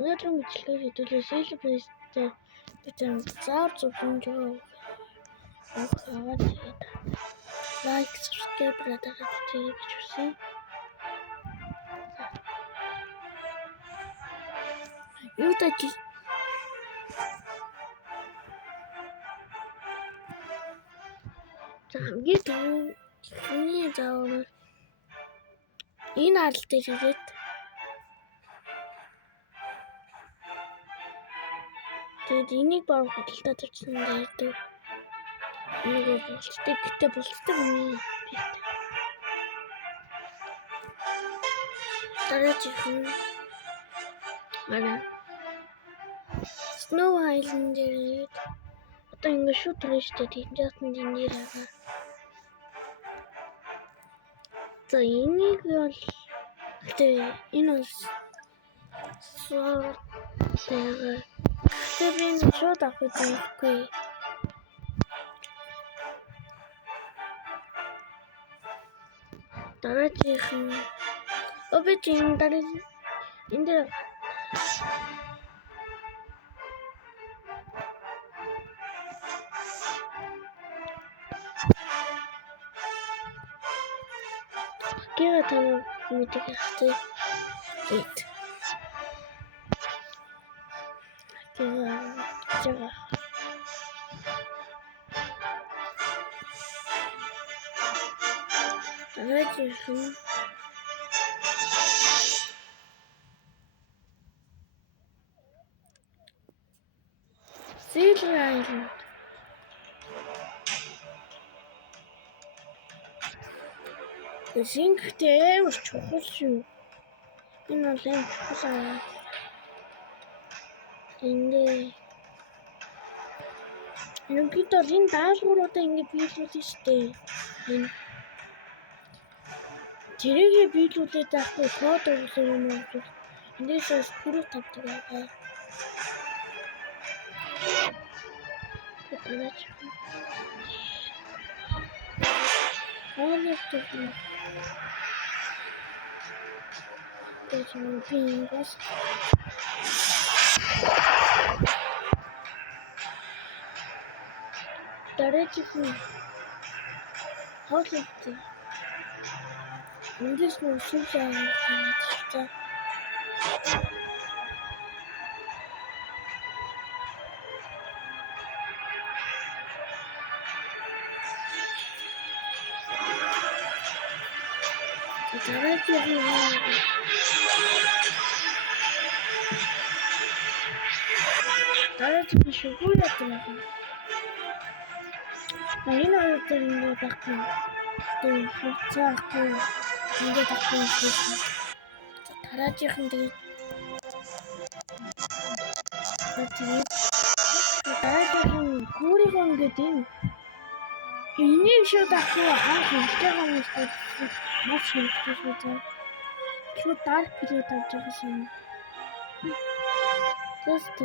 Өнөөдрийн бичлэгээр хэдүүлээ Celebrate битэн зар зөвхөн аваад лайк, subscribe дараад гэж хүсье. Юу таки хамгийн түүний заавар энэ арал дээр ирээд тэгээд энийг баг худалдаа тавьсан байдаг. Нөгөө болцдог гэдэг болцдог юм. Дараагийн манай Snow Island дээр одоо ингэ шууд төрж штэ тэнд нэр аа. За энийг бол энэ бол тэгээд шууд авах хэрэггүй. Дараагийн обичийн дараа энэ дээр Кэра танаа мэдээ хэрэгтэй. Кэра дараагийн Silver Island. Зинхтэй амар чухал шүү. Энэ бол амар чухал. Ерөнхийдөө энэ даалгавруудаа ингэ биелүүлсэн штэ. Энэ тэрийгэ биелүүлээд байхгүй код өгсөн юм уу? Эндээс бүрэг тавьдаг байгаа. Дараагийн хоолойт эндээс нь үсэлээ авчихсан. Дараагийн шүүх яадаг юм. Энэ өдөр ингэ байхгүй. Тэгээд хуцаахгүй ингэ байхгүй. Дараагийн тэгээд дараагийн гүрийгэн гэдэг юм. Энийг шууд авах анх хэлдэг юм шүү. Маш хэрэгтэй шүү. Шууд dark period авч байгаа юм. Тест